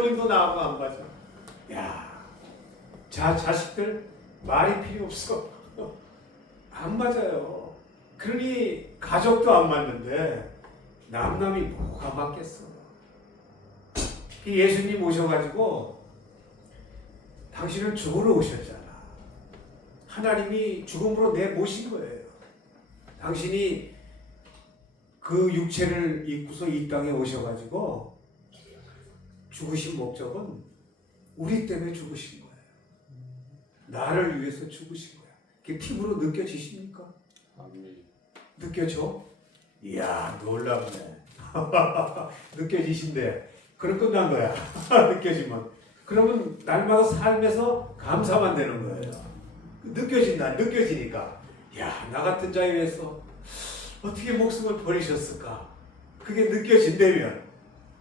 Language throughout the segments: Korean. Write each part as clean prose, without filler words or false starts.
부모님도 나하고 안 맞아. 야, 자식들 말이 필요 없어. 안 맞아요. 그러니 가족도 안 맞는데 남남이 뭐가 맞겠어. 예수님 오셔가지고 당신은 죽으러 오셨잖아. 하나님이 죽음으로 내모신 거예요. 당신이 그 육체를 입고서 이 땅에 오셔가지고 죽으신 목적은 우리 때문에 죽으신 거예요. 나를 위해서 죽으신 거야. 그게 피부로 느껴지십니까? 느껴져? 이야, 놀랍네. 느껴지신데 그럼 끝난 거야. 느껴지면. 그러면 날마다 삶에서 감사만 되는 거예요. 느껴지니까. 야, 나 같은 자에 위해서 어떻게 목숨을 버리셨을까? 그게 느껴진다면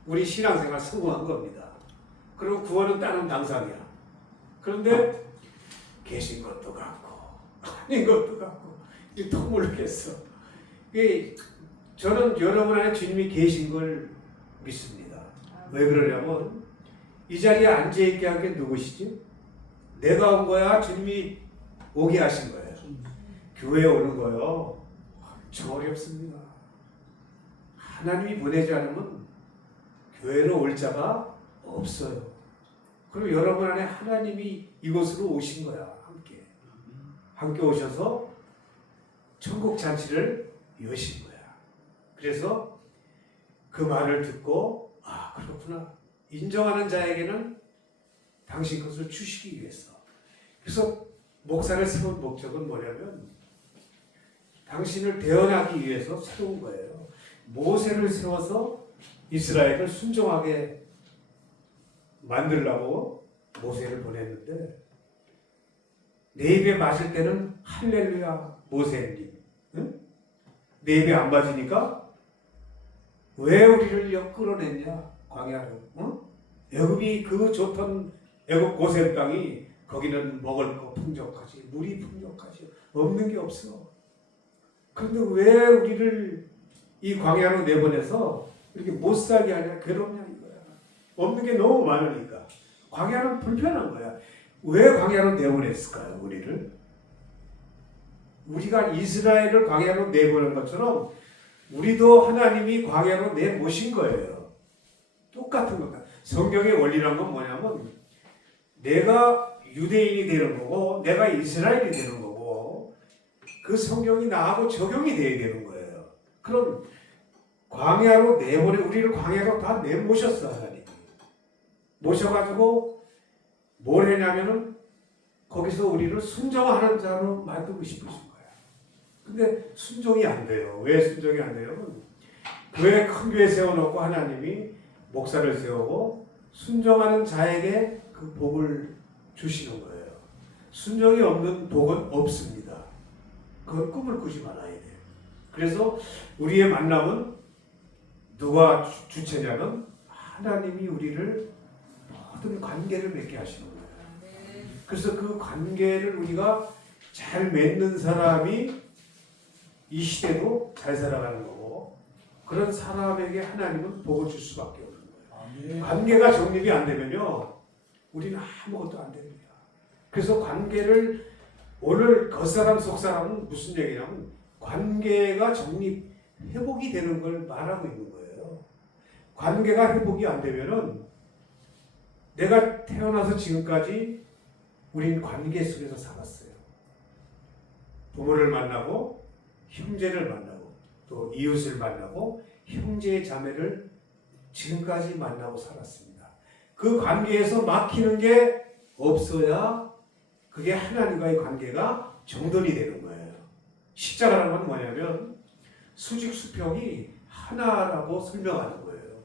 우리 신앙생활 성공한 겁니다. 그리고 구원은 따는 당상이야. 그런데 계신 것도 같고 아닌 것도 같고 이 터물겠어. 저는 여러분 안에 주님이 계신 걸 믿습니다. 왜 그러냐면 이 자리에 앉아있게 한 게 누구시지? 내가 온 거야? 주님이 오게 하신 거예요. 교회에 오는 거요. 엄청 어렵습니다. 하나님이 보내지 않으면 교회로 올 자가 없어요. 그리고 여러분 안에 하나님이 이곳으로 오신 거야. 함께 오셔서 천국 잔치를 여신 거야. 그래서 그 말을 듣고 아, 그렇구나. 인정하는 자에게는 당신 것을 주시기 위해서. 그래서 목사를 세운 목적은 뭐냐면 당신을 대언하기 위해서 세운 거예요. 모세를 세워서 이스라엘을 순종하게 만들려고 모세를 보냈는데 내 입에 맞을 때는 할렐루야 모세님. 응? 내 입에 안 맞으니까 왜 우리를 끌어냈냐 광야로. 응? 애굽이 그 좋던 애굽 고센 땅이 거기는 먹을 거 풍족하지 물이 풍족하지 없는 게 없어. 그런데 왜 우리를 이 광야로 내보내서 이렇게 못 살게 하냐 괴롭냐 이거야. 없는 게 너무 많으니까 광야는 불편한 거야. 왜 광야로 내보냈을까요? 우리가 이스라엘을 광야로 내보낸 것처럼 우리도 하나님이 광야로 내모신 거예요. 똑같은 겁니다. 성경의 원리란 건 뭐냐면 내가 유대인이 되는 거고 내가 이스라엘이 되는 거고 그 성경이 나하고 적용이 돼야 되는 거예요. 그럼 광야로 우리를 광야로 다 내모셨어. 하나님이 모셔가지고 뭘 했냐면은 거기서 우리를 순종하는 자로 만들고 싶으신 거야. 근데 순종이 안 돼요. 왜 순종이 안 돼요? 왜 큰 교회 세워놓고 하나님이 목사를 세우고 순종하는 자에게 그 복을 주시는 거예요. 순종이 없는 복은 없습니다. 그건 꿈을 꾸지 말아야 돼요. 그래서 우리의 만남은 누가 주체냐면 하나님이 우리를 모든 관계를 맺게 하시는 거예요. 그래서 그 관계를 우리가 잘 맺는 사람이 이 시대도 잘 살아가는 거고 그런 사람에게 하나님은 복을 줄 수밖에 없는 거예요. 관계가 정립이 안 되면요 우리는 아무것도 안 됩니다. 그래서 관계를 오늘 겉사람 속사람은 무슨 얘기냐면 관계가 회복이 되는 걸 말하고 있는 거예요. 관계가 회복이 안 되면은 내가 태어나서 지금까지 우린 관계 속에서 살았어요. 부모를 만나고 형제를 만나고 또 이웃을 만나고 형제 자매를 지금까지 만나고 살았습니다. 그 관계에서 막히는 게 없어야 그게 하나님과의 관계가 정돈이 되는 거예요. 십자가라는 건 뭐냐면 수직수평이 하나라고 설명하는 거예요.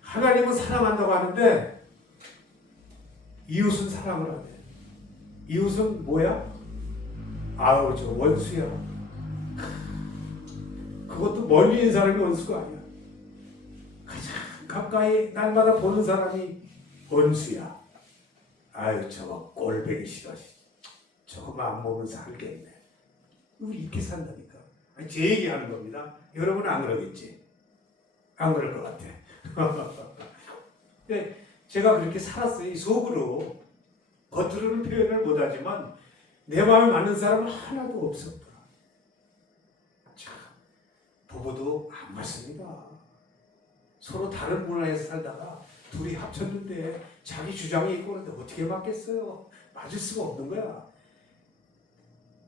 하나님은 사랑한다고 하는데 이웃은 사랑을 안 해. 이웃은 뭐야? 아우 저 원수야. 그것도 멀리 있는 사람이 원수가 아니야. 가장 가까이 날마다 보는 사람이 원수야. 아유 저거 꼴배기 싫어. 저거만 안 먹으면 살겠네. 이렇게 산다니까. 제 얘기하는 겁니다. 여러분은 안 그러겠지? 안 그럴 것 같아. 제가 그렇게 살았어요. 이 속으로. 겉으로는 표현을 못하지만 내 마음에 맞는 사람은 하나도 없었다. 참, 부부도 안 맞습니다. 서로 다른 문화에서 살다가 둘이 합쳤는데 자기 주장이 있고 그런데 어떻게 맞겠어요? 맞을 수가 없는 거야.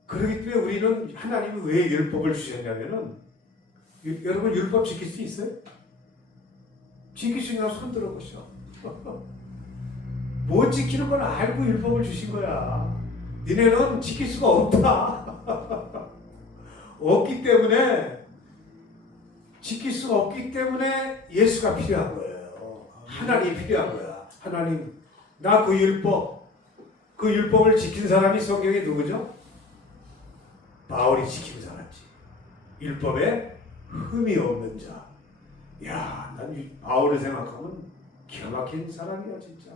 그렇기 때문에 우리는 하나님이 왜 율법을 주셨냐면은 여러분 율법 지킬 수 있어요? 지킬 수 있나 손 들어보시오. 못 지키는 걸 알고 율법을 주신 거야. 니네는 지킬 수가 없다. 없기 때문에 지킬 수가 없기 때문에 예수가 필요한 거예요. 하나님이 필요한 거야. 하나님, 나 그 율법을 지킨 사람이 성경에 누구죠? 바울이 지킨 사람이지. 율법에 흠이 없는 자. 야, 난 바울을 생각하면 기가 막힌 사람이야 진짜.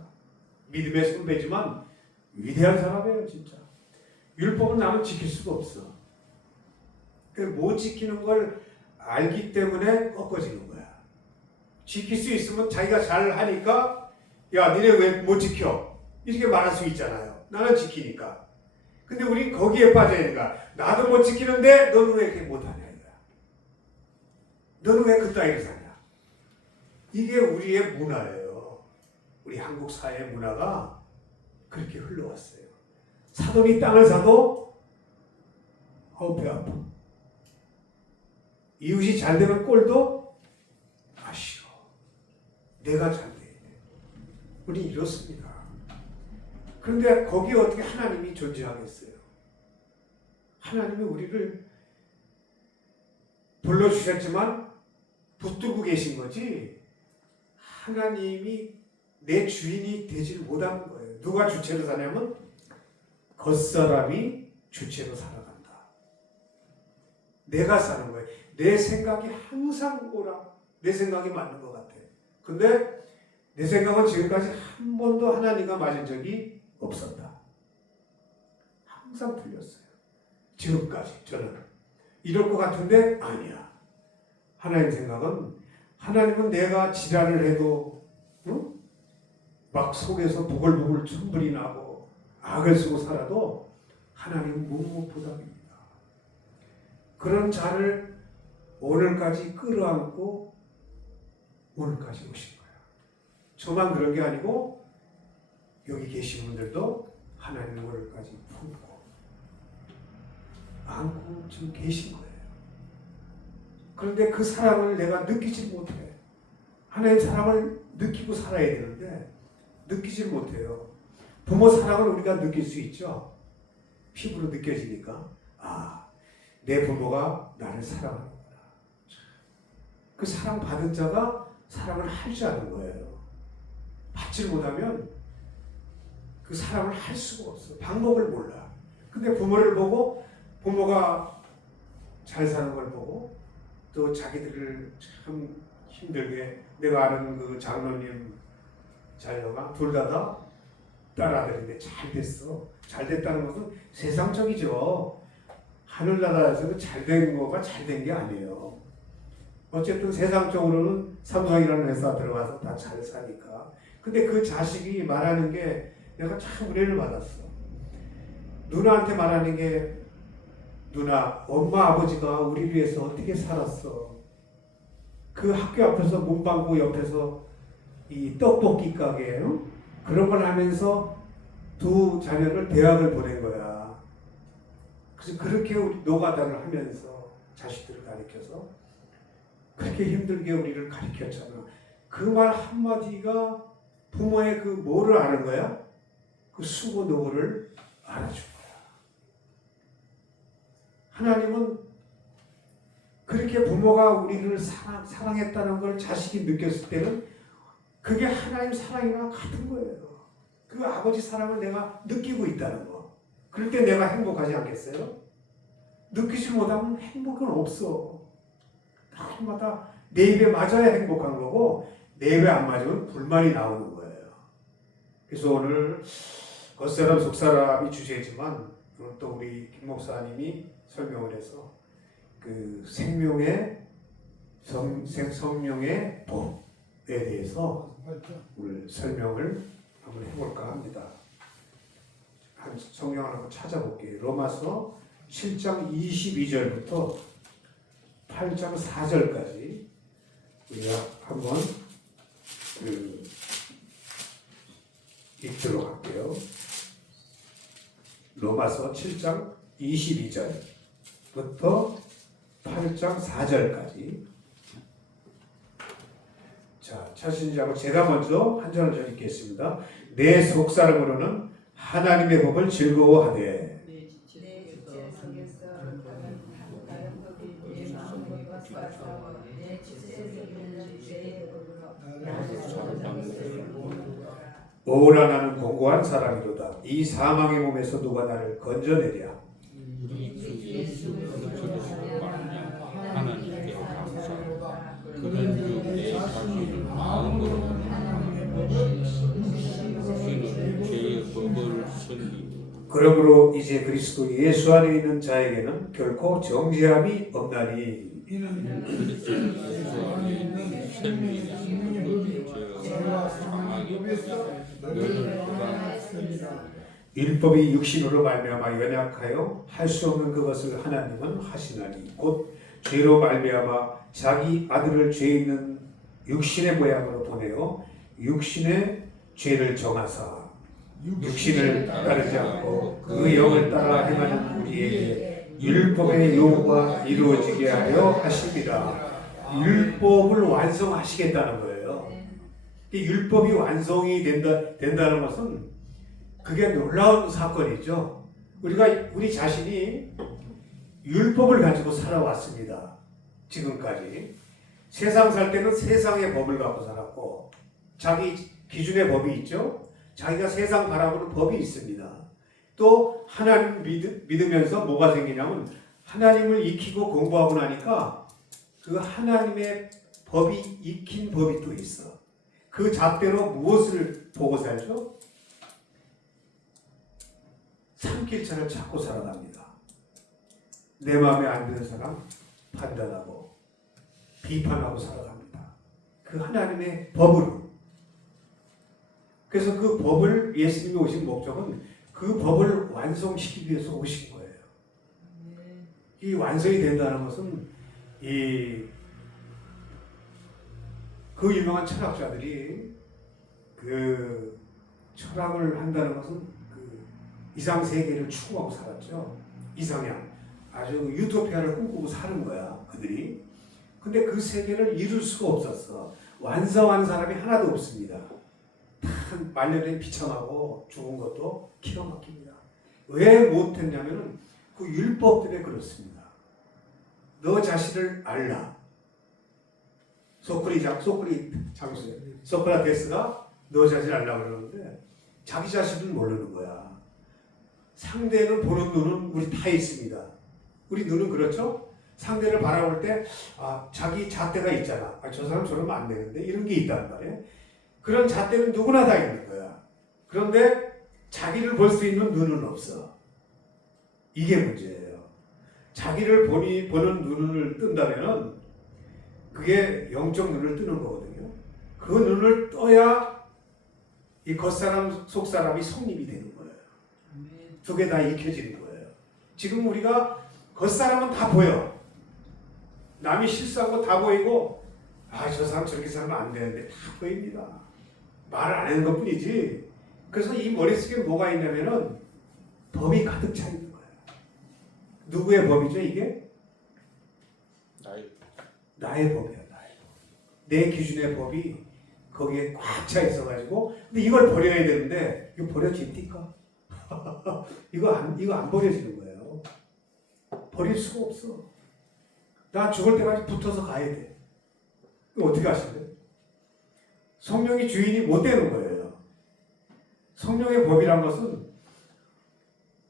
믿음의 선배지만 위대한 사람이에요 진짜. 율법은 나는 지킬 수가 없어. 못 지키는 걸 알기 때문에 꺾어지는 거야. 지킬 수 있으면 자기가 잘 하니까 야 니네 왜 못 지켜? 이렇게 말할 수 있잖아요. 나는 지키니까. 근데 우린 거기에 빠져 있는 거야. 나도 못 지키는데 너는 왜 이렇게 못하냐 이거야. 너는 왜 그따위로 사냐. 이게 우리의 문화예요. 우리 한국 사회 문화가 그렇게 흘러왔어요. 사돈이 땅을 사도 배 아파. 이웃이 잘 되는 꼴도 아쉬워. 내가 잘 돼야 돼. 우리 이렇습니다. 그런데 거기에 어떻게 하나님이 존재하겠어요? 하나님이 우리를 불러주셨지만 붙들고 계신 거지 하나님이 내 주인이 되질 못하는 거예요. 누가 주체로 사냐면 겉사람이 주체로 살아간다. 내가 사는 거예요. 내 생각이 항상 옳아. 내 생각이 맞는 것 같아. 근데 내 생각은 지금까지 한 번도 하나님과 맞은 적이 없었다. 항상 틀렸어요. 지금까지 저는. 이럴 것 같은데 아니야. 하나님 생각은 하나님은 내가 지랄을 해도 응? 막 속에서 부글부글 천불이 나고 악을 쓰고 살아도 하나님은 묵묵부답입니다. 그런 자를 오늘까지 끌어안고 오늘까지 오신 거예요. 저만 그런 게 아니고 여기 계신 분들도 하나님 오늘까지 품고 안고 지금 계신 거예요. 그런데 그 사랑을 내가 느끼지 못해. 하나님 사랑을 느끼고 살아야 되는데 느끼지 못해요. 부모 사랑을 우리가 느낄 수 있죠. 피부로 느껴지니까 내 부모가 나를 사랑하는구나. 그 사랑 받은 자가 사랑을 할 줄 아는 거예요. 받지 못하면 그 사랑을 할 수가 없어. 방법을 몰라. 근데 부모를 보고 부모가 잘 사는 걸 보고 또 자기들을 참 힘들게 내가 아는 그 장로님 자녀가 둘 다 딸아들인데 잘 됐어. 잘 됐다는 것은 세상적이죠. 하늘나라에서는 잘 된 거가 잘 된 게 아니에요. 어쨌든 세상적으로는 삼성이라는 회사 들어가서 다 잘 사니까. 근데 그 자식이 말하는 게 내가 참 은혜를 받았어. 누나한테 말하는 게 누나, 엄마 아버지가 우리 위해서 어떻게 살았어. 그 학교 앞에서 문방구 옆에서 이 떡볶이 가게 그런 걸 하면서 두 자녀를 대학을 보낸 거야. 그래서 그렇게 우리 노가다를 하면서 자식들을 가르쳐서 그렇게 힘들게 우리를 가르쳤잖아. 그 말 한마디가 부모의 그 뭐를 아는 거야? 그 수고 노고를 알아준 거야. 하나님은 그렇게 부모가 우리를 사랑했다는 걸 자식이 느꼈을 때는 그게 하나님 사랑이랑 같은 거예요. 그 아버지 사랑을 내가 느끼고 있다는 거. 그럴 때 내가 행복하지 않겠어요? 느끼지 못하면 행복은 없어. 날마다 내 입에 맞아야 행복한 거고 내 입에 안 맞으면 불만이 나오는 거예요. 그래서 오늘 겉사람 속사람이 주제지만 또 우리 김 목사님이 설명을 해서 그 생명의 법 대해서 오늘 설명을 한번 해볼까 합니다. 한 성경을 한번 찾아볼게요. 로마서 7장 22절부터 8장 4절까지 우리가 한번 읽도록 할게요. 로마서 7장 22절부터 8장 4절까지. 자, 찾으신지 하고 제가 먼저 한 절을 읽겠습니다. 내 속사람으로는 하나님의 법을 즐거워하되 오라 나는 공고한 사람이로다. 이 사망의 몸에서 누가 나를 건져내랴. 우리 주 예수 그리스도로 하나님께 감사. 그는 내 자신을 마음으로 그는 죄의 법을 섬기고 그러므로 이제 그리스도 예수 안에 있는 자에게는 결코 정죄함이 없나니 그리스도 예수 안에 있는 생명이 죄와 사망의 너를 떠나 율법이 육신으로 말미암아 연약하여 할 수 없는 그것을 하나님은 하시나니 곧 죄로 말미암아 자기 아들을 죄 있는 육신의 모양으로 보내어 육신의 죄를 정하사 육신을 따르지 않고 그 영을 따라 행하는 우리에게 율법의 요구가 이루어지게 하려 하십니다. 율법을 완성하시겠다는 거예요. 이 율법이 완성이 된다는 것은 그게 놀라운 사건이죠. 우리 자신이 율법을 가지고 살아왔습니다. 지금까지. 세상 살 때는 세상의 법을 갖고 살았고 자기 기준의 법이 있죠. 자기가 세상 바라보는 법이 있습니다. 또 하나님 믿으면서 뭐가 생기냐면 하나님을 익히고 공부하고 나니까 그 하나님의 법이 익힌 법이 또 있어. 그 잣대로 무엇을 보고 살죠? 산길차를 찾고 살아갑니다. 내 마음에 안 드는 사람 판단하고 비판하고 살아갑니다. 그 하나님의 법으로. 그래서 그 법을 예수님이 오신 목적은 그 법을 완성시키기 위해서 오신 거예요. 이 완성이 된다는 것은 그 유명한 철학자들이 그 철학을 한다는 것은 그 이상 세계를 추구하고 살았죠. 이상향. 아주 유토피아를 꿈꾸고 사는 거야, 그들이. 근데 그 세계를 이룰 수가 없었어. 완성한 사람이 하나도 없습니다. 다 말년에 비참하고 죽은 것도 기가 막힙니다. 왜 못했냐면은 그 율법 때문에 그렇습니다. 너 자신을 알라. 소크라테스가 너 자신을 알라 그러는데 자기 자신은 모르는 거야. 상대는 보는 눈은 우리 다 있습니다. 우리 눈은 그렇죠? 상대를 바라볼 때 자기 잣대가 있잖아. 저 사람 저러면 안 되는데 이런 게 있단 말이에요. 그런 잣대는 누구나 다 있는 거야. 그런데 자기를 볼 수 있는 눈은 없어. 이게 문제예요. 자기를 보는 눈을 뜬다면 그게 영적 눈을 뜨는 거거든요. 그 눈을 떠야 이 겉사람 속사람이 성립이 되는 거예요. 두 개 다 익혀지는 거예요. 지금 우리가 겉사람은 다 보여. 남이 실수한 거 다 보이고 저 사람 저렇게 살면 안 되는데 다 보입니다. 말을 안 하는 것 뿐이지. 그래서 이 머릿속에 뭐가 있냐면은 법이 가득 차 있는 거예요. 누구의 법이죠 이게? 나의 법이야. 나의 법. 내 기준의 법이 거기에 꽉 차 있어가지고 근데 이걸 버려야 되는데 이거 버려집니까? 이거 안 버려지는 거예요. 버릴 수가 없어. 나 죽을 때까지 붙어서 가야 돼. 이거 어떻게 하실래요? 성령이 주인이 못 되는 거예요. 성령의 법이란 것은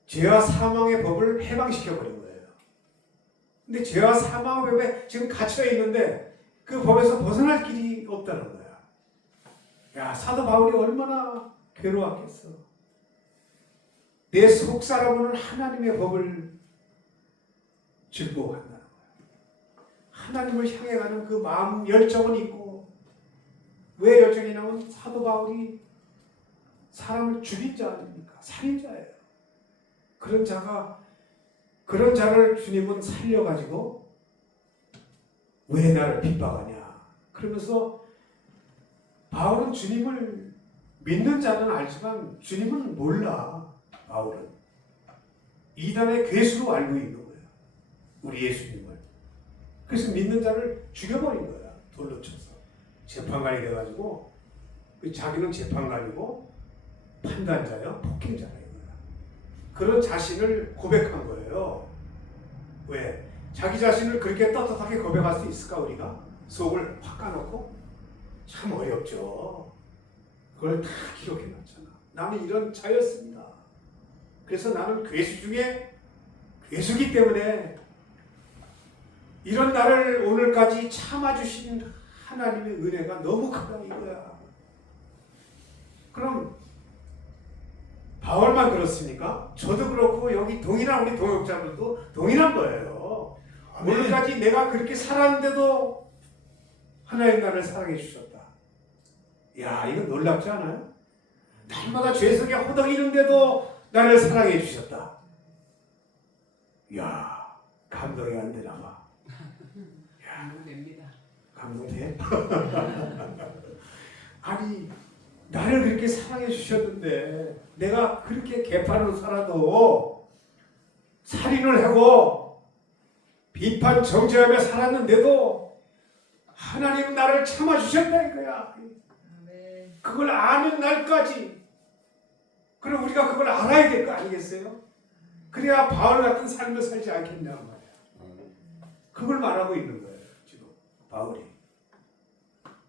죄와 사망의 법을 해방시켜버린 거예요. 근데 죄와 사망의 법에 지금 갇혀 있는데 그 법에서 벗어날 길이 없다는 거야. 야, 사도 바울이 얼마나 괴로웠겠어. 내 속사람은 하나님의 법을 즐거워한다는 거야. 하나님을 향해 가는 그 마음 열정은 있고 왜 열정이냐면 사도 바울이 사람을 죽인 자 아닙니까? 살인자예요. 그런 자를 주님은 살려가지고 왜 나를 핍박하냐? 그러면서 바울은 주님을 믿는 자는 알지만 주님은 몰라. 바울은 이단의 괴수로 알고 있는 거예요. 우리 예수님을. 그래서 믿는 자를 죽여버린 거야. 돌로 쳐서. 재판관이 돼가지고 자기는 재판관이고 판단자요, 폭행자예요. 그런 자신을 고백한 거예요. 왜? 자기 자신을 그렇게 떳떳하게 고백할 수 있을까 우리가? 속을 확 까놓고? 참 어렵죠. 그걸 다 기록해놨잖아. 나는 이런 자였습니다. 그래서 나는 괴수 중에 괴수기 때문에 이런 나를 오늘까지 참아주신 하나님의 은혜가 너무 크다 이거야. 그럼 바울만 그렇습니까? 저도 그렇고 여기 동일한 우리 동역자들도 동일한 거예요. 오늘까지 내가 그렇게 살았는데도 하나님 나를 사랑해 주셨다. 야, 이거 놀랍지 않아요? 날마다 죄 속에 허덕이는데도 나를 사랑해 주셨다. 야, 감동이 안 되나 봐. 감동됩니다. 감동돼? 아니, 나를 그렇게 사랑해 주셨는데 내가 그렇게 개판으로 살아도 살인을 하고 비판 정죄하며 살았는데도 하나님은 나를 참아주셨다 이거야. 그걸 아는 날까지. 그럼 우리가 그걸 알아야 될 거 아니겠어요? 그래야 바울 같은 삶을 살지 않겠냐 말이야. 그걸 말하고 있는 거예요. 지금 바울이.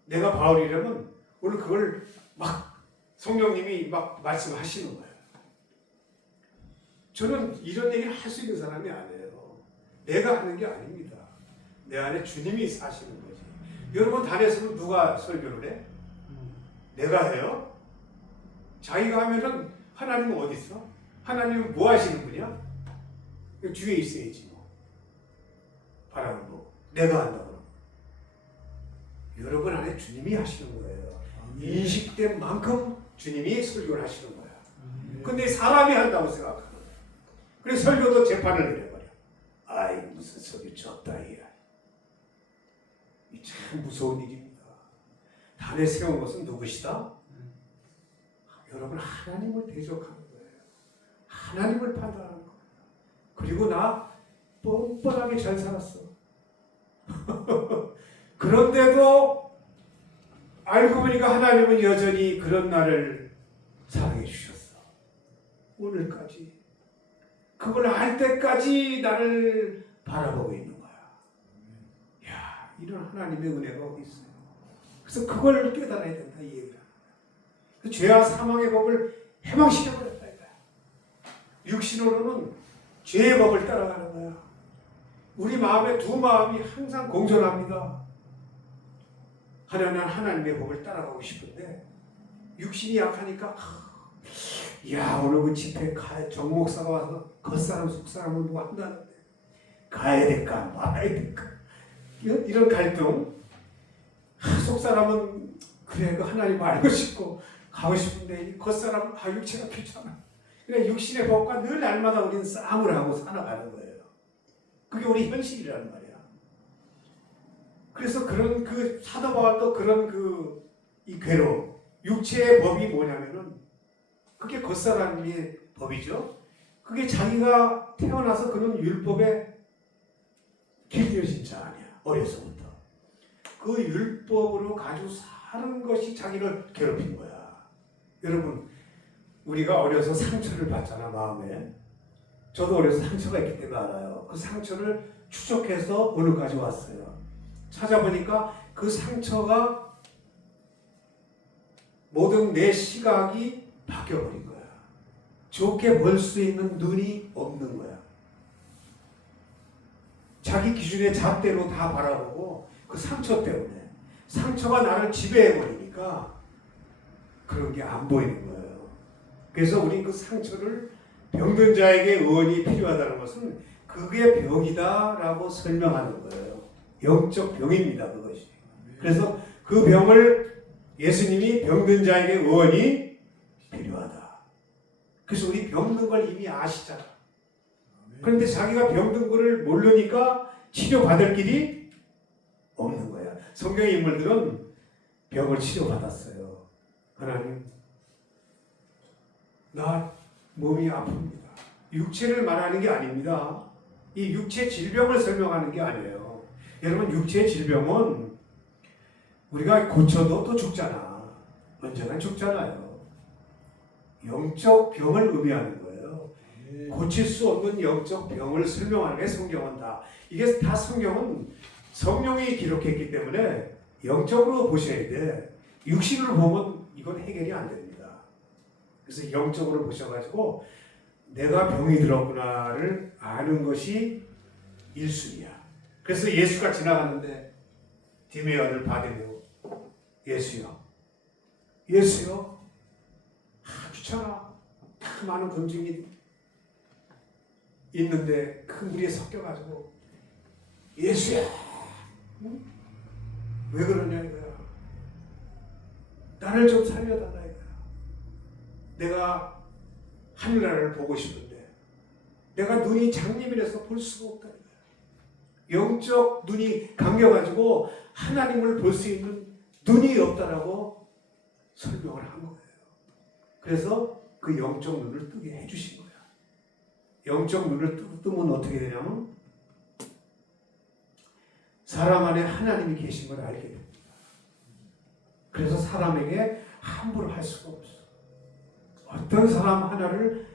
내가 바울이라면 오늘 그걸 막 성령님이 막 말씀하시는 거예요. 저는 이런 얘기를 할 수 있는 사람이 아니에요. 내가 하는 게 아닙니다. 내 안에 주님이 사시는 거지. 여러분 단에서는 누가 설교를 해? 내가 해요? 자기가 하면은 하나님은 어디 있어? 하나님은 뭐 하시는 분이야? 주위에 있어야지 뭐. 바라는 거. 내가 한다고. 여러분 안에 주님이 하시는 거예요. 인식된 만큼 주님이 설교를 하시는 거야. 근데 사람이 한다고 생각하는 거야. 그래서 설교도 재판을 내려버려. 아이 무슨 설교 졌다 이야. 이 참 무서운 일입니다. 단에 세운 것은 누구시다? 여러분 하나님을 대적하는 거예요. 하나님을 판단하는 거예요. 그리고 나 뻔뻔하게 잘 살았어. 그런데도 알고 보니까 하나님은 여전히 그런 나를 사랑해 주셨어. 오늘까지. 그걸 알 때까지 나를 바라보고 있는 거야. 야, 이런 하나님의 은혜가 어디 있어요? 그래서 그걸 깨달아야 된다 이 얘기야. 그 죄와 사망의 법을 해방시켜버렸다 이거야. 육신으로는 죄의 법을 따라가는 거야. 우리 마음에 두 마음이 항상 공존합니다. 하나는 하나님의 법을 따라가고 싶은데 육신이 약하니까 야 오늘 그 집회 정 목사가 와서 겉사람 속사람을 뭐 한다는데 가야 될까 말아야 될까 이런 갈등. 속사람은 그래 그 하나님 알고 싶고 가고 싶은데 겉사람은 육체가 귀찮아. 그래 육신의 법과 늘 날마다 우리는 싸움을 하고 살아가는 거예요. 그게 우리 현실이라는 말이야. 그래서 그런 그 사도 바울도 그런 이 괴로움, 육체의 법이 뭐냐면은 그게 겉사람의 법이죠. 그게 자기가 태어나서 그런 율법에 길들여진 자 아니야. 어려서부터. 그 율법으로 가지고 사는 것이 자기를 괴롭힌 거야. 여러분, 우리가 어려서 상처를 받잖아, 마음에. 저도 어려서 상처가 있기 때문에 알아요. 그 상처를 추적해서 오늘까지 왔어요. 찾아보니까 그 상처가 모든 내 시각이 바뀌어버린 거야. 좋게 볼 수 있는 눈이 없는 거야. 자기 기준의 잣대로 다 바라보고 그 상처 때문에 상처가 나를 지배해버리니까 그런 게 안 보이는 거예요. 그래서 우리 그 상처를 병든 자에게 의원이 필요하다는 것은 그게 병이다라고 설명하는 거예요. 영적 병입니다, 그것이. 그래서 그 병을 예수님이 병든 자에게 의원이 필요하다. 그래서 우리 병든 걸 이미 아시잖아. 그런데 자기가 병든 거를 모르니까 치료받을 길이 없는 거야. 성경의 인물들은 병을 치료받았어요. 하나님, 나 몸이 아픕니다. 육체를 말하는 게 아닙니다. 이 육체 질병을 설명하는 게 아니에요. 여러분, 육체 질병은 우리가 고쳐도 또 죽잖아. 언젠간 죽잖아요. 영적 병을 의미하는 거예요. 고칠 수 없는 영적 병을 설명하는 게 성경은 다. 이게 다 성경은 성령이 기록했기 때문에 영적으로 보셔야 돼. 육신으로 보면 이건 해결이 안 됩니다. 그래서 영적으로 보셔가지고 내가 병이 들었구나를 아는 것이 일순이야. 그래서 예수가 지나가는데 디메온을 바디메오, 예수여, 예수여, 귀찮아. 다 많은 검증이 있는데 그 무리에 섞여가지고 예수야, 응? 왜 그러냐 이거야. 나를 좀 살려달라 이거야. 내가 하늘나라를 보고 싶은데 내가 눈이 장님이라서 볼 수가 없다 이거야. 영적 눈이 감겨가지고 하나님을 볼 수 있는 눈이 없다라고 설명을 한 거예요. 그래서 그 영적 눈을 뜨게 해주신 거야. 영적 눈을 뜨면 어떻게 되냐면 사람 안에 하나님이 계신 걸 알게 됩니다. 그래서 사람에게 함부로 할 수가 없어. 어떤 사람 하나를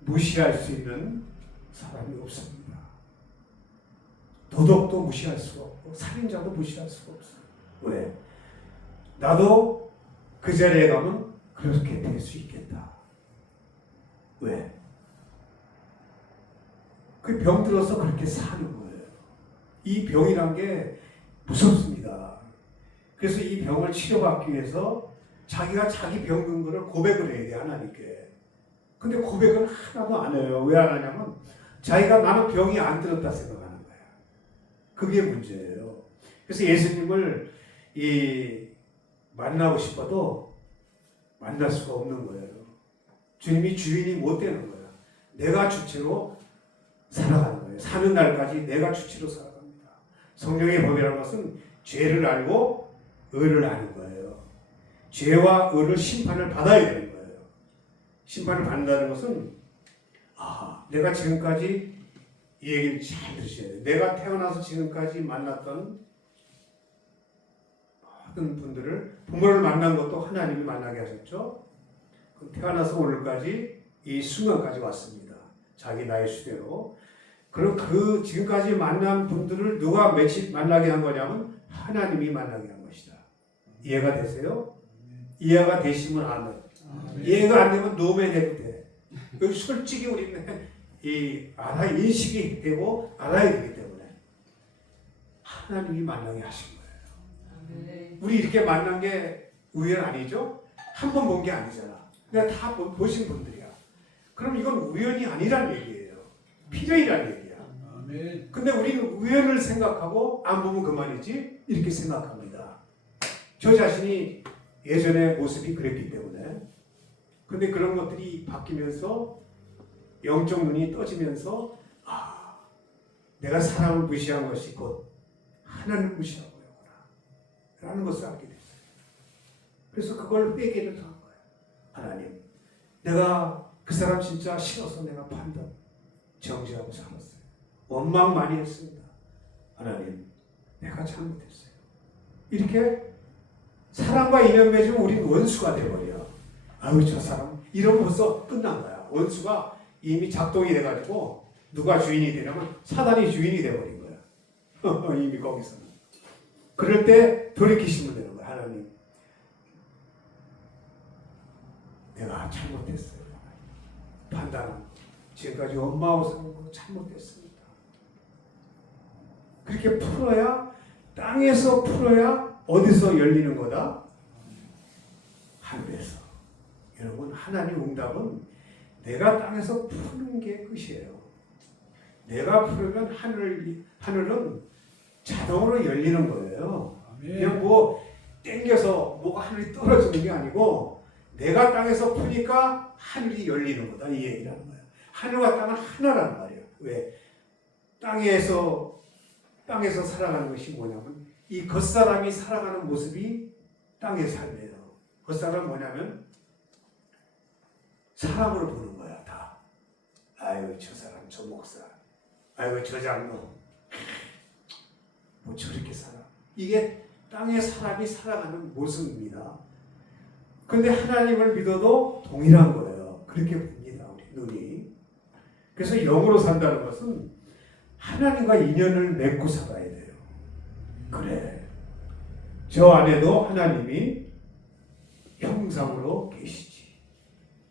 무시할 수 있는 사람이 없습니다. 도덕도 무시할 수가 없고 살인자도 무시할 수가 없어. 왜? 나도 그 자리에 가면 그렇게 될 수 있겠다. 왜? 그 병 들어서 그렇게 사는 거예요. 이 병이란 게 무섭습니다. 그래서 이 병을 치료받기 위해서 자기가 자기 병든 거를 고백을 해야 돼, 하나님께. 근데 고백은 하나도 안 해요. 왜 안 하냐면 자기가 나는 병이 안 들었다 생각하는 거야. 그게 문제예요. 그래서 예수님을 만나고 싶어도 만날 수가 없는 거예요. 주님이 주인이 못 되는 거야. 내가 주체로 살아가는 거예요. 사는 날까지 내가 주체로 살아갑니다. 성령의 법이라는 것은 죄를 알고 의를 아는 거예요. 죄와 의를 심판을 받아야 되는 거예요. 심판을 받는다는 것은 내가 지금까지 이 얘기를 잘 들으셔야 돼요. 내가 태어나서 지금까지 만났던 모든 분들을 부모를 만난 것도 하나님이 만나게 하셨죠. 태어나서 오늘까지 이 순간까지 왔습니다. 자기 나이 수대로. 그럼 그 지금까지 만난 분들을 누가 며칠 만나게 한 거냐면 하나님이 만나게 한 것이다. 이해가 되세요? 이해가 되시면 아멘. 이해가 안 되면 노멘해도 돼. 여기 솔직히 우리는 인식이 되고 알아야 되기 때문에 하나님이 만나게 하신 거예요. 우리 이렇게 만난 게 우연 아니죠? 한 번 본 게 아니잖아. 내가 다 보신 분들이야. 그럼 이건 우연이 아니란 얘기예요. 필요이란 얘기야. 근데 우리는 우연을 생각하고 안 보면 그만이지 이렇게 생각합니다. 저 자신이 예전의 모습이 그랬기 때문에. 근데 그런 것들이 바뀌면서 영적 눈이 떠지면서 내가 사람을 무시한 것이 곧 하나님을 무시한 거구나 라는 것을 알게 됐어요. 그래서 그걸 회개를 한 거예요. 하나님, 내가 그 사람 진짜 싫어서 내가 판단 정지하고 살았어요. 원망 많이 했습니다. 하나님, 내가 잘못했어요. 이렇게 사람과 인연 맺으면 우리는 원수가 돼버려. 아유, 저 사람 이러면 벌써 끝난 거야. 원수가 이미 작동이 돼가지고 누가 주인이 되냐면 사단이 주인이 돼버린 거야. 이미 거기서는. 그럴 때 돌이키시면 되는 거야. 하나님, 내가 잘못했어요. 판단은 지금까지 엄마하고 사는 거 잘못했습니다. 그렇게 풀어야, 땅에서 풀어야 어디서 열리는 거다? 하늘에서. 여러분, 하나님 응답은 내가 땅에서 푸는 게 끝이에요. 내가 풀으면 하늘은 자동으로 열리는 거예요. 그냥 땡겨서 뭐가 하늘이 떨어지는 게 아니고 내가 땅에서 푸니까 하늘이 열리는 거다 이 얘기라는 거야. 하늘과 땅은 하나라는 말이에요. 왜? 땅에서 살아가는 것이 뭐냐면 이 겉사람이 살아가는 모습이 땅의 삶이에요. 겉사람은 뭐냐면 사람으로 보는 거야 다. 아유 저 사람 저 목사, 아유 저 장로, 뭐 저렇게 살아. 이게 땅의 사람이 살아가는 모습입니다. 그런데 하나님을 믿어도 동일한 거예요. 그렇게 봅니다 우리 눈이. 그래서 영으로 산다는 것은 하나님과 인연을 맺고 살아야 돼요. 그래. 저 안에도 하나님이 형상으로 계시지.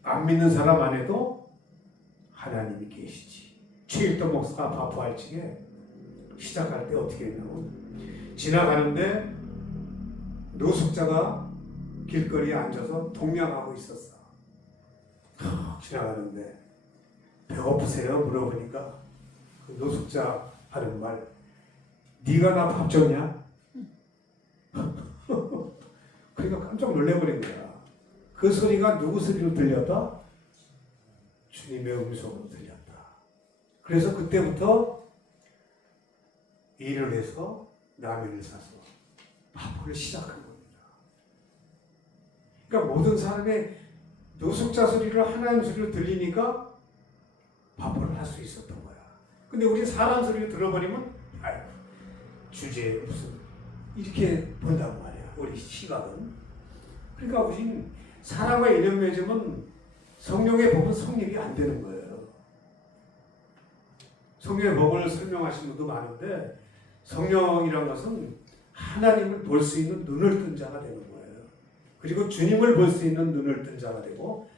안 믿는 사람 안에도 하나님이 계시지. 최일도 목사가 바포할 적에 시작할 때 어떻게 했냐면 지나가는데 노숙자가 길거리에 앉아서 동냥하고 있었어. 지나가는데 배고프세요? 물어보니까 그 노숙자 하는 말, 네가 나 밥 줬냐? 그러니까 깜짝 놀래버린 거야. 그 소리가 누구 소리로 들렸다? 주님의 음성으로 들렸다. 그래서 그때부터 일을 해서 라면을 사서 밥을 시작한 겁니다. 그러니까 모든 사람의 노숙자 소리를 하나님 소리로 들리니까 밥을 할 수 있었던 거야. 근데 우리 사람 소리를 들어버리면 아유 주제에 무슨 이렇게 본단 말이야. 우리 시각은. 그러니까 우린 사람과 인연 맺으면 성령의 법은 성립이 안 되는 거예요. 성령의 법을 설명하신 분도 많은데 성령이란 것은 하나님을 볼 수 있는 눈을 뜬 자가 되는 거예요. 그리고 주님을 볼 수 있는 눈을 뜬 자가 되고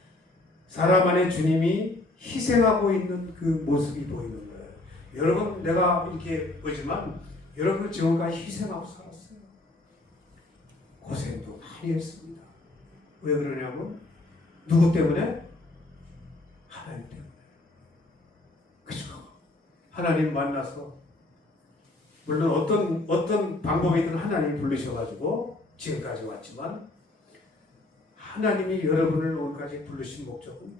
사람 안에 주님이 희생하고 있는 그 모습이 보이는 거예요. 여러분 내가 이렇게 보지만 여러분 지금까지 희생하고 살았어요. 고생도 많이 했습니다. 왜 그러냐면 누구 때문에? 하나님 때문에. 그죠? 하나님 만나서 물론 어떤 방법이든 하나님이 부르셔가지고 지금까지 왔지만 하나님이 여러분을 오늘까지 부르신 목적은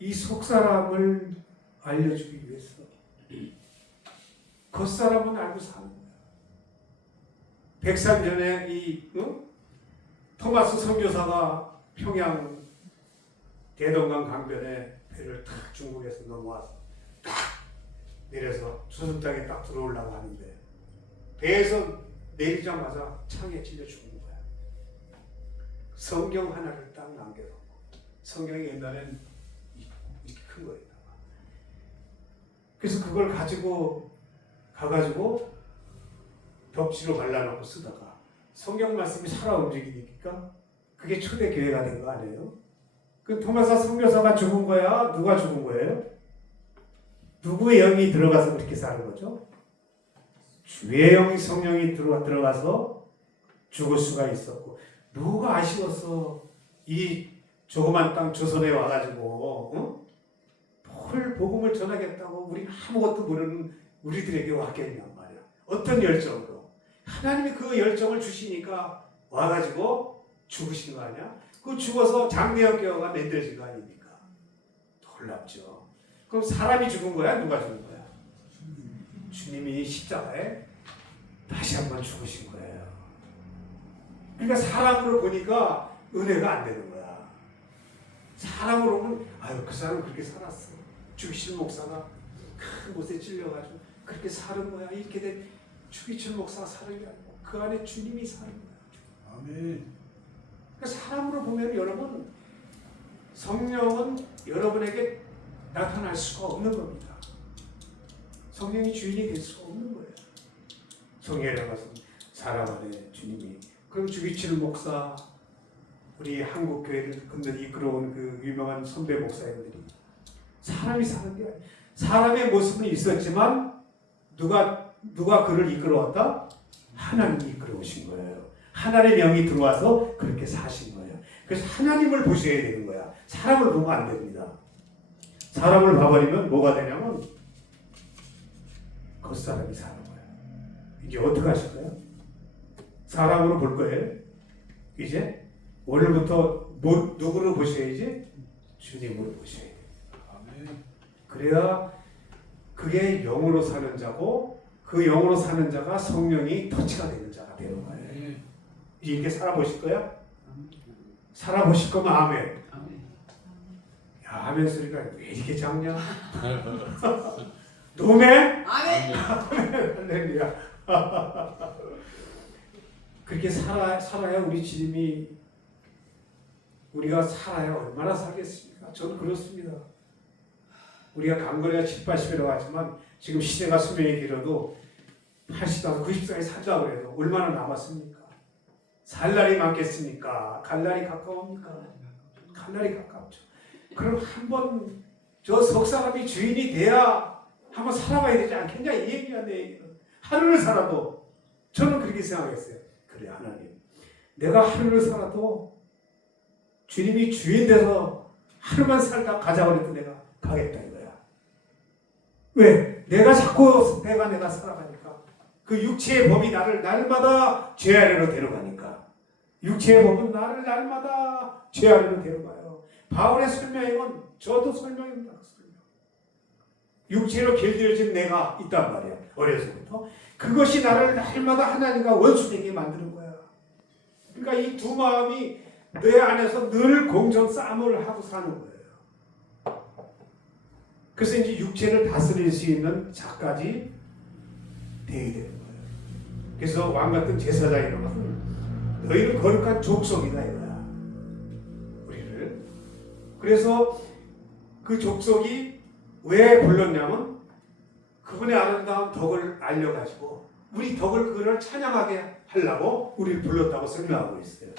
이 속사람을 알려주기 위해서 겉사람은 알고 사는 거야. 100살 전에 토마스 선교사가 평양 대동강 강변에 배를 탁 중국에서 넘어와서 딱 내려서 주섬 땅에 딱 들어오려고 하는데 배에서 내리자마자 창에 찔려 죽는 거야. 성경 하나를 딱 남겨놓고 성경이 옛날엔 이렇게 큰 거예요. 그래서 그걸 가가지고 벽지로 발라놓고 쓰다가 성경 말씀이 살아 움직이니까 그게 초대 교회가 된 거 아니에요? 그 토마스 선교사가 죽은 거야? 누가 죽은 거예요? 누구의 영이 들어가서 그렇게 사는 거죠? 주의 영이 성령이 들어가서 죽을 수가 있었고 누가 아쉬워서 이 조그만 땅 조선에 와가지고 뭘 복음을 전하겠다고 우리 아무것도 모르는 우리들에게 왔겠냔 말이야. 어떤 열정으로 하나님이 그 열정을 주시니까 와가지고 죽으신 거 아니야? 그 죽어서 장대역교회가 만들어진 거 아닙니까? 놀랍죠. 그럼 사람이 죽은 거야? 누가 죽은 거야? 주님이 십자가에 다시 한번 죽으신 거예요. 그러니까 사람으로 보니까 은혜가 안 되는 거야. 사람으로 보면 아유 그 사람 그렇게 살았어. 주기철 목사가 큰 곳에 찔려가지고 그렇게 사는 거야. 이렇게 된 주기철 목사가 사는 게 아니고 그 안에 주님이 사는 거야. 아멘. 그러니까 사람으로 보면 여러분 성령은 여러분에게 나타날 수가 없는 겁니다. 성령이 주인이 될 수가 없는 거예요. 성령이라는 것은 사람 안에 주님이. 그럼 주기철 목사 우리 한국 교회를 근데 이끌어온 그 유명한 선배 목사님들이 사람이 사는 게 아니에요. 사람의 모습은 있었지만 누가 그를 이끌어왔다? 하나님이 이끌어오신 거예요. 하나님의 영이 들어와서 그렇게 사신 거예요. 그래서 하나님을 보셔야 되는 거야. 사람을 보면 안 됩니다. 사람을 봐버리면 뭐가 되냐면 겉사람이 사는 거예요. 이제 어떻게 하실 거예요? 사람으로 볼 거예요? 이제 오늘부터 누구를 보셔야지? 주님으로 보셔야 돼요. 그래야 그게 영으로 사는 자고 그 영으로 사는 자가 성령이 터치가 되는 자가 되는 거예요. 이렇게 살아보실 거야? 살아보실 거면 아멘. 야, 아멘 소리가 왜 이렇게 작냐? 노멘? 아멘. 할렐루야. 그렇게 살아야 우리 주님이 우리가 살아야 얼마나 살겠습니까? 저는 그렇습니다. 우리가 강건이가 7, 80이라고 하지만 지금 시대가 수명이 길어도 80살, 90살이 살자고 해도 얼마나 남았습니까? 살 날이 많겠습니까? 갈 날이 가까웁니까? 갈 날이 가깝죠. 그럼 한번 저 석사람이 주인이 돼야 한번 살아봐야 되지 않겠냐 이 얘기야. 내 얘기는 하루를 살아도 저는 그렇게 생각했어요. 그래 하나님, 내가 하루를 살아도 주님이 주인 돼서 하루만 살다 가자고 해도 내가 가겠다 이거야. 왜? 내가 자꾸 내가 살아가니까 그 육체의 법이 나를 날마다 죄 아래로 데려가니까 육체의 법은 나를 날마다 죄 아래로 데려가요. 바울의 설명은 저도 설명입니다. 육체로 길들여진 내가 있단 말이야. 어려서부터 그것이 나를 날마다 하나님과 원수되게 만드는 거야. 그러니까 이 두 마음이 내 안에서 늘 공정 싸움을 하고 사는 거예요. 그래서 이제 육체를 다스릴 수 있는 자까지 되어야 되는 거예요. 그래서 왕 같은 제사장이라는 것은 너희는 거룩한 족속이다 이거야. 우리를. 그래서 그 족속이 왜 불렀냐면 그분의 아름다운 덕을 알려가지고 우리 덕을 그를 찬양하게 하려고 우리를 불렀다고 설명하고 있어요.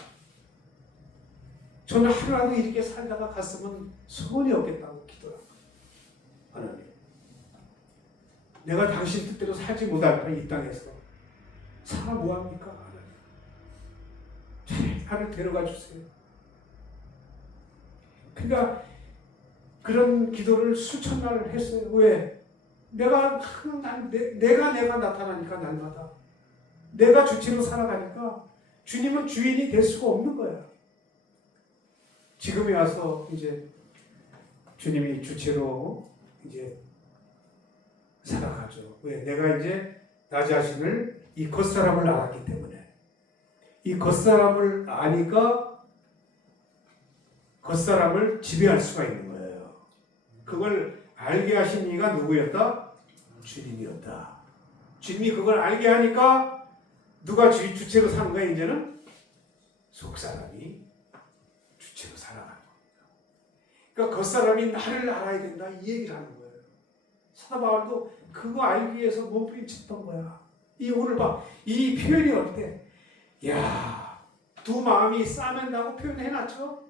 저는 하루라도 이렇게 살다가 갔으면 소원이 없겠다고 기도합니다. 하나님, 내가 당신 뜻대로 살지 못할 까 이 땅에서 살아 뭐합니까? 하나님, 나를 데려가 주세요. 그러니까 그런 기도를 수천 날을 했어요. 왜? 내가 나타나니까 날마다 내가 주체로 살아가니까 주님은 주인이 될 수가 없는 거야. 지금에 와서 이제 주님이 주체로 이제 살아가죠. 왜? 내가 이제 나 자신을 이 겉사람을 알았기 때문에 이 겉사람을 아니까 겉사람을 지배할 수가 있는 거예요. 그걸 알게 하신 이가 누구였다? 주님이었다. 주님이 그걸 알게 하니까 누가 주체로 사는 거야? 이제는 속사람이 주체로 살아가는 겁니다. 그러니까 겉사람이 나를 알아야 된다 이 얘기를 하는 거예요. 사도 바울도 그거 알기 위해서 몸부림쳤던 거야. 이 오늘 봐, 이 표현이 어때? 야, 두 마음이 싸맨다고 표현해놨죠?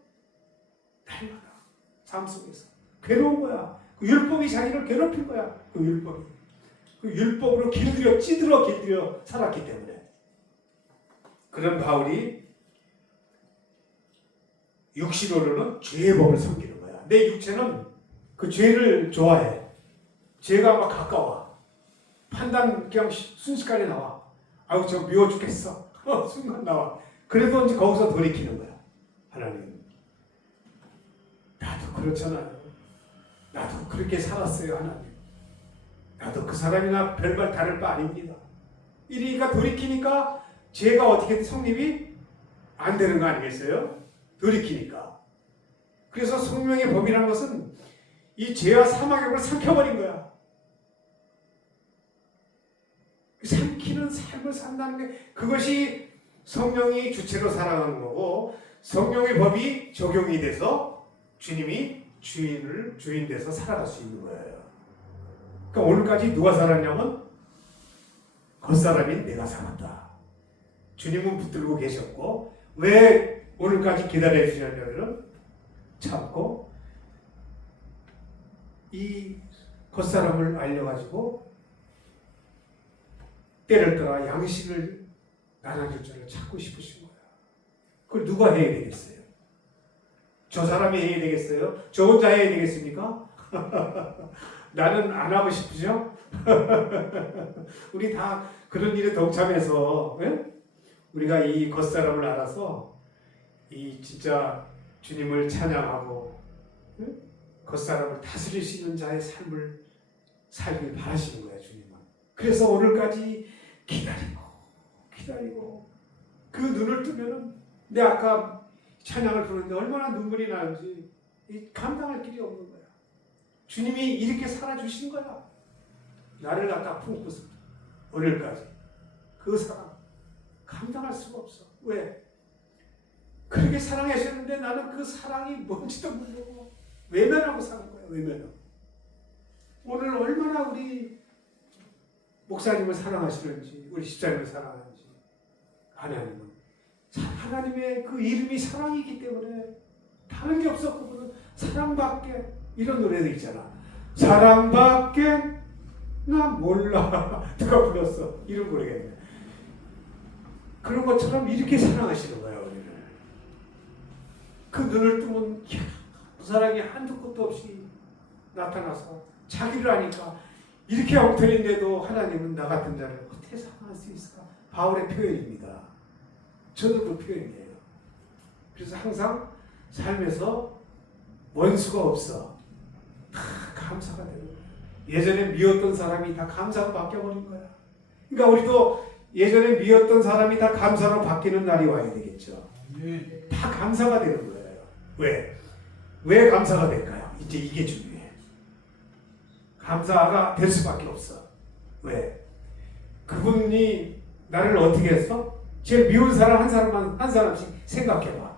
날마다 삶 속에서 괴로운 거야. 그 율법이 자기를 괴롭힌 거야. 그 율법이. 그 율법으로 찌들어 살았기 때문에. 그런 바울이 육신으로는 죄의 법을 섬기는 거야. 내 육체는 그 죄를 좋아해. 죄가 막 가까워. 판단 그냥 순식간에 나와. 아유 저 미워 죽겠어. 순간 나와. 그래도 이제 거기서 돌이키는 거야. 하나님, 나도 그렇잖아요. 나도 그렇게 살았어요. 하나님, 나도 그 사람이나 별말 다를 바 아닙니다. 이러니까 돌이키니까 죄가 어떻게 성립이 안 되는 거 아니겠어요? 돌이키니까. 그래서 성령의 법이라는 것은 이 죄와 사망의 법을 삼켜버린 거야. 삼키는 삶을 산다는 게 그것이 성령이 주체로 살아가는 거고 성령의 법이 적용이 돼서 주님이 주인 돼서 살아갈 수 있는 거예요. 그러니까 오늘까지 누가 살았냐면 겉사람인 내가 살았다. 주님은 붙들고 계셨고 왜 오늘까지 기다려 주셨냐면 참고 이 겉사람을 알려가지고 때를 떠나 양식을 나눠줄 줄을 찾고 싶으신 거야. 그걸 누가 해야 되겠어요? 저 사람이 해야 되겠어요? 저 혼자 해야 되겠습니까? 나는 안 하고 싶으죠? 우리 다 그런 일에 동참해서 예? 우리가 이 겉사람을 알아서 이 진짜 주님을 찬양하고 겉사람을 다스릴 수 있는 자의 삶을 살길 바라시는 거야, 주님은. 그래서 오늘까지 기다리고 그 눈을 뜨면은 내 아까 찬양을 부르는데 얼마나 눈물이 나는지 감당할 길이 없는 거야. 주님이 이렇게 살아주신 거야. 나를 갖다 품고서 오늘까지 그 사랑 감당할 수가 없어. 왜? 그렇게 사랑하셨는데 나는 그 사랑이 뭔지도 모르고 외면하고 사는 거야. 외면하고. 오늘 얼마나 우리 목사님을 사랑하시는지, 우리 집사님을 사랑하는지. 하나님의 그 이름이 사랑이기 때문에 다른 게 없어. 그분은 사랑밖에. 이런 노래도 있잖아. 사랑밖에 나 몰라. 누가 불렀어? 이름 모르겠네. 그런 것처럼 이렇게 사랑하시는 거예요, 우리를. 그 눈을 뜨면 그 사랑이 한두 끝도 없이 나타나서 자기를 아니까 이렇게 엉터리인데도 하나님은 나 같은 자를 어떻게 사랑할 수 있을까? 바울의 표현입니다. 저도 그 표현이에요. 그래서 항상 삶에서 원수가 없어. 다 감사가 되는 거야. 예전에 미웠던 사람이 다 감사로 바뀌어버린 거야. 그러니까 우리도 예전에 미웠던 사람이 다 감사로 바뀌는 날이 와야 되겠죠. 다 감사가 되는 거예요. 왜 감사가 될까요? 이제 이게 중요해. 감사가 될 수밖에 없어. 왜? 그분이 나를 어떻게 했어? 제일 미운 사람 한 사람씩 생각해봐.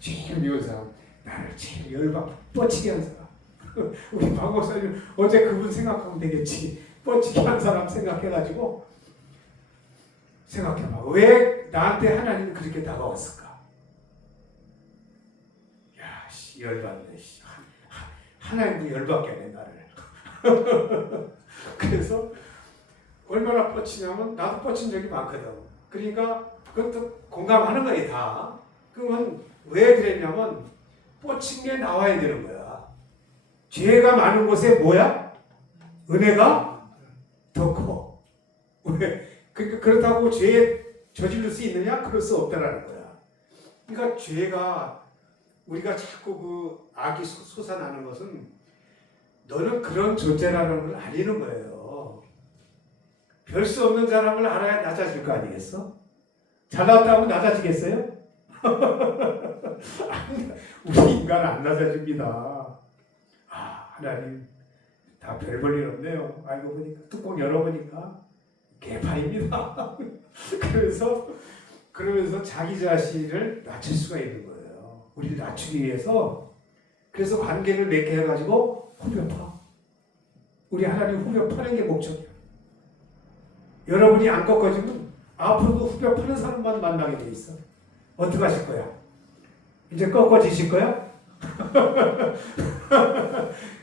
제일 미운 사람, 나를 제일 뻗치게 한 사람. 우리 박 목사님 어제 그분 생각하면 되겠지. 뻗치게 한 사람 생각해가지고 생각해봐. 왜 나한테 하나님이 그렇게 다가왔을까? 야, 열받네. 하나님도 열받게 하네, 나를. 그래서 얼마나 뻗치냐면 나도 뻗친 적이 많거든. 그러니까 그것도 공감하는 거야, 다. 그러면 왜 그랬냐면 뻗친 게 나와야 되는 거야. 죄가 많은 곳에 뭐야? 은혜가 더 커. 왜? 그러니까 그렇다고 죄에 저지를 수 있느냐? 그럴 수 없다라는 거야. 그러니까 죄가 우리가 자꾸 그 악이 솟아나는 것은 너는 그런 존재라는 걸 알리는 거예요. 별 수 없는 사람을 알아야 낮아질 거 아니겠어? 잘났다고 낮아지겠어요? 우리 인간은 안 낮아집니다. 하나님 다 별 볼 일 없네요. 알고 보니까 뚜껑 열어보니까 개판입니다. 그러면서 자기 자신을 낮출 수가 있는 거예요. 우리를 낮추기 위해서. 그래서 관계를 맺게 해가지고 후벼 파. 우리 하나님 후벼 파는 게 목적이야. 여러분이 안 꺾어지면 앞으로도 후벼 파는 사람만 만나게 돼 있어. 어떻게 하실 거야? 이제 꺾어지실 거야?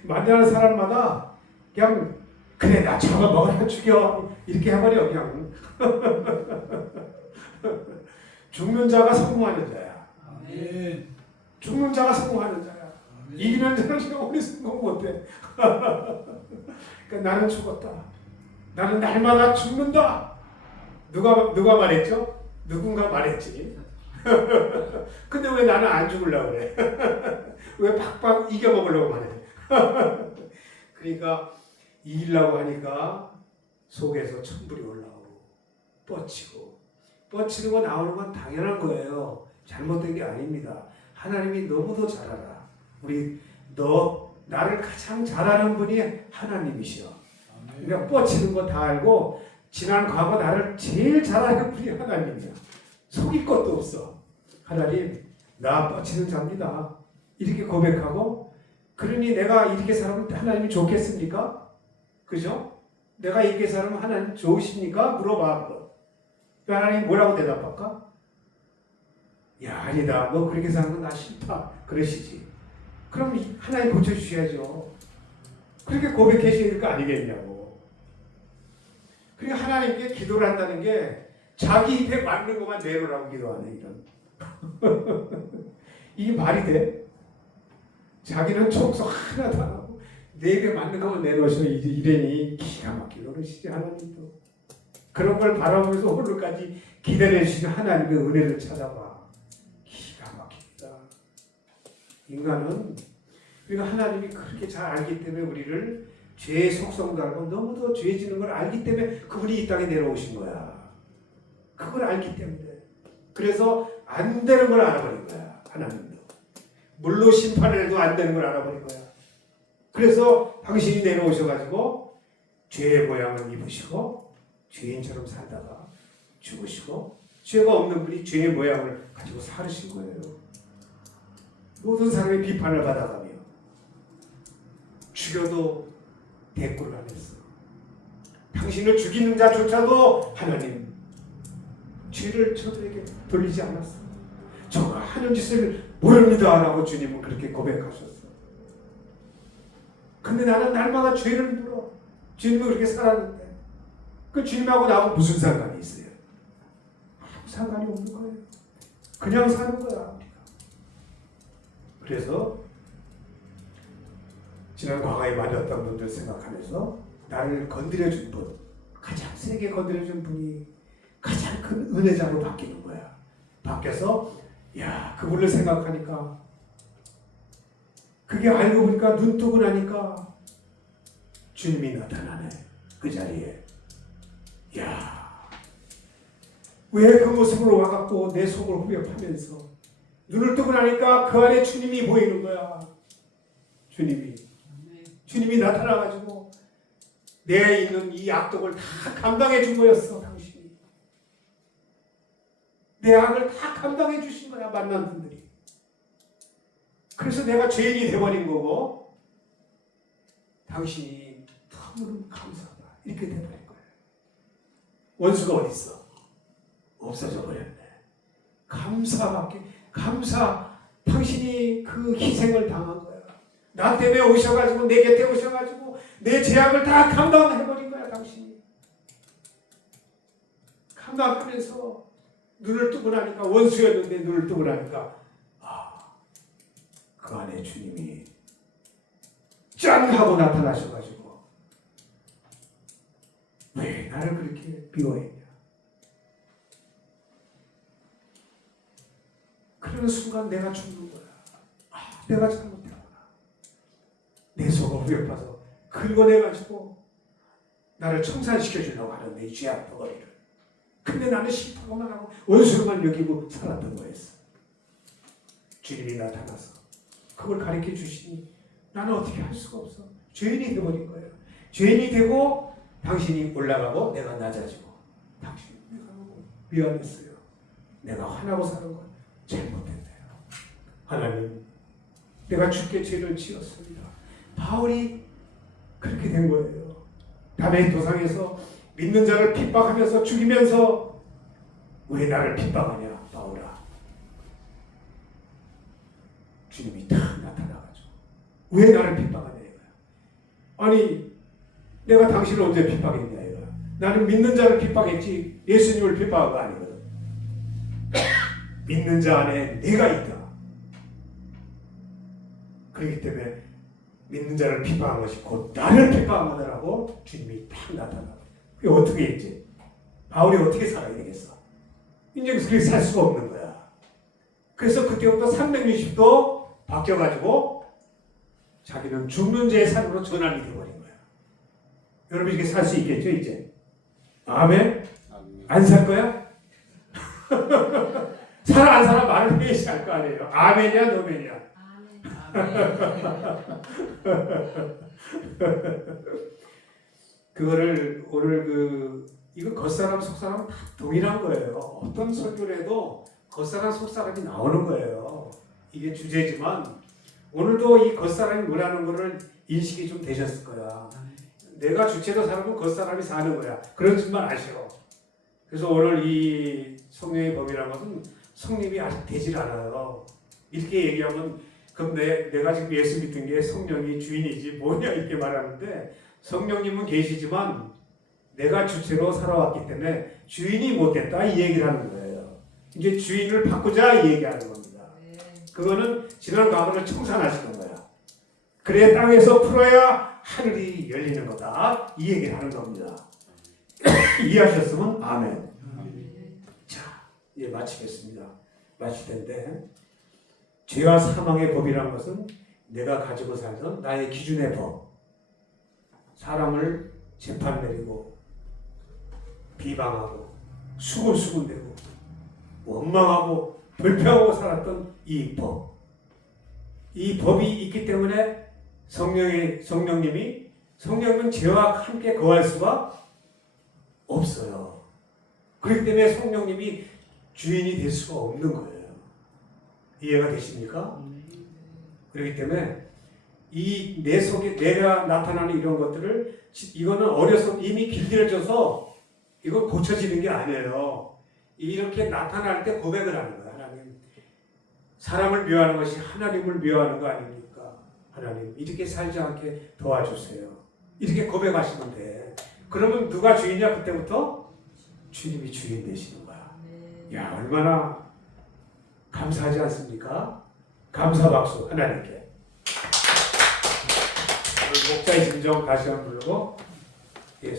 만나는 사람마다 그냥 그래 나 저거 먹어라 죽여 이렇게 해버려 그냥. 죽는 자가 성공하는 자야. 죽는 자가 성공하는 자야. 이기는 자는 영원히 성공 못해. 그러니까 나는 죽었다. 나는 날마다 죽는다. 누가 말했죠? 누군가 말했지. 근데 왜 나는 안 죽으려고 그래? 왜 팍팍 이겨먹으려고 하네? 그러니까 이기려고 하니까 속에서 천불이 올라오고 뻗치는 거 나오는 건 당연한 거예요. 잘못된 게 아닙니다. 하나님이 너무도 잘 알아. 나를 가장 잘 아는 분이 하나님이시여. 그러니까 뻗치는 거 다 알고 지난 과거 나를 제일 잘 아는 분이 하나님이야. 속일 것도 없어. 하나님, 나 뻗치는 자입니다. 이렇게 고백하고, 그러니 내가 이렇게 살면 하나님이 좋겠습니까? 그죠? 내가 이렇게 살면 하나님 좋으십니까? 물어봐. 하나님 뭐라고 대답할까? 야, 아니다. 너 그렇게 사는 건 나 싫다. 그러시지. 그럼 하나님 고쳐주셔야죠. 그렇게 고백해 주실 거 아니겠냐고. 그러니까 하나님께 기도를 한다는 게 자기 입에 맞는 것만 내놓으라고 기도하네, 이런. 이게 말이 돼? 자기는 촉소 하나도 안 하고 내 입에 맞는 것만 내놓으셔. 이러니 기가 막히게 그러시지, 하나님도. 그런 걸 바라보면서 오늘까지 기다려주시는 하나님의 은혜를 찾아봐. 기가 인간은 우리가 하나님이 그렇게 잘 알기 때문에 우리를 죄의 속성도 알고 너무도 죄 지는 걸 알기 때문에 그분이 이 땅에 내려오신 거야. 그걸 알기 때문에. 그래서 안 되는 걸 알아버린 거야. 하나님도. 물로 심판을 해도 안 되는 걸 알아버린 거야. 그래서 당신이 내려오셔가지고 죄의 모양을 입으시고 죄인처럼 살다가 죽으시고 죄가 없는 분이 죄의 모양을 가지고 살으신 거예요. 모든 사람의 비판을 받아가며 죽여도 대꾸를 안 했어. 당신을 죽이는 자조차도 하나님 죄를 저들에게 돌리지 않았어. 저가 하는 짓을 모릅니다 라고 주님은 그렇게 고백하셨어. 근데 나는 날마다 죄를 물어. 주님은 그렇게 살았는데 그 주님하고 나하고 무슨 상관이 있어요? 아무 상관이 없는 거예요. 그냥 사는 거야 우리가. 그래서 지난 과거에 맞았던 분들 생각하면서 나를 건드려준 분, 가장 세게 건드려준 분이 가장 큰 은혜자로 바뀌는 거야. 바뀌어서 야 그분을 생각하니까 그게 알고 보니까 눈 뜨고 나니까 주님이 나타나네. 그 자리에. 야 왜 그 모습으로 와갖고 내 속을 후벼파면서 눈을 뜨고 나니까 그 안에 주님이 보이는 거야. 주님이 나타나가지고 내 있는 이 악독을 다 감당해 준 거였어. 당신이 내 악을 다 감당해 주신 거야. 만난 분들이. 그래서 내가 죄인이 돼버린 거고 당신이 너무 감사하다 이렇게 돼버린 거야. 원수가 어디 있어? 없어져 버렸네. 감사. 당신이 그 희생을 당한 거야. 나 때문에 오셔가지고 내 곁에 오셔가지고 내 죄악을 다 감당해버린 거야. 당신이 감당하면서 눈을 뜨고 나니까 원수였는데 눈을 뜨고 나니까 그 안에 주님이 짠 하고 나타나셔가지고 왜 나를 그렇게 미워했냐. 그러는 순간 내가 죽는 거야. 내가 잘못했구나. 내 속을 후벼파서 긁어내가지고 나를 청산시켜주려고 하는데 이 죄악 덩어리를. 근데 나는 싫다고만 하고 원수로만 여기고 살았던 거였어. 주님이 나타나서 그걸 가르쳐 주시니 나는 어떻게 할 수가 없어. 죄인이 되어버린 거예요. 죄인이 되고 당신이 올라가고 내가 낮아지고 당신 내가 너무 미안했어요. 내가 화나고 사는 건 잘못했네요. 하나님 내가 주께 죄를 지었습니다. 바울이 그렇게 된 거예요. 담의 도상에서 믿는 자를 핍박하면서 죽이면서 왜 나를 핍박하냐 바울아. 주님이 딱 나타나가지고 왜 나를 핍박하냐 이거야. 아니 내가 당신을 언제 핍박했냐 이거야. 나는 믿는 자를 핍박했지 예수님을 핍박한 거 아니거든. 믿는 자 안에 내가 있다. 그렇기 때문에 믿는 자를 핍박한 것이 곧 나를 핍박한 거다라고 주님이 딱 나타나고. 그게 어떻게 했지? 바울이 어떻게 살아야 되겠어? 이제 그렇게 살 수가 없는 거야. 그래서 그때부터 360도 바뀌어가지고 자기는 죽는 자의 삶으로 전환이 되어버린 거야. 여러분 이렇게 살 수 있겠죠 이제? 아멘? 안 살 거야? 살아 안 살아 말을 해야지 할 거 아니에요. 아멘이야 노멘이야? 그거를 오늘 이거 겉사람 속사람 다 동일한 거예요. 어떤 설교를 해도 겉사람 속사람이 나오는 거예요. 이게 주제지만 오늘도 이 겉사람이 뭐라는 거를 인식이 좀 되셨을 거야. 내가 주체로 살면 겉사람이 사는 거야. 그런 줄만 아시오. 그래서 오늘 이 성령의 법이라는 것은 성립이 아직 되질 않아요. 이렇게 얘기하면 그럼 내가 지금 예수 믿은 게 성령이 주인이지 뭐냐 이렇게 말하는데 성령님은 계시지만 내가 주체로 살아왔기 때문에 주인이 못됐다 이 얘기를 하는 거예요. 이제 주인을 바꾸자 이 얘기하는 겁니다. 그거는 지난 과거를 청산하시는 거야. 그래 땅에서 풀어야 하늘이 열리는 거다 이 얘기를 하는 겁니다. 이해하셨으면 아멘. 자 이제 마치겠습니다. 마칠 텐데 죄와 사망의 법이라는 것은 내가 가지고 살던 나의 기준의 법, 사람을 재판 내리고 비방하고 수군수군대고 원망하고 불평하고 살았던 이 법, 이 법이 있기 때문에 성령님은 죄와 함께 거할 수가 없어요. 그렇기 때문에 성령님이 주인이 될 수가 없는 거예요. 이해가 되십니까? 그렇기 때문에 이 내 속에 내가 나타나는 이런 것들을 이거는 어려서 이미 길들여져서 이건 고쳐지는 게 아니에요. 이렇게 나타날 때 고백을 하는 거예요. 하나님, 사람을 미워하는 것이 하나님을 미워하는 거 아닙니까? 하나님, 이렇게 살지 않게 도와주세요. 이렇게 고백하시면 돼. 그러면 누가 주인이냐? 그때부터 주님이 주인 되시는 거야. 야, 얼마나 감사하지 않습니까? 감사 박수 하나님께. 목자의 심정 다시 한번 부르고 예,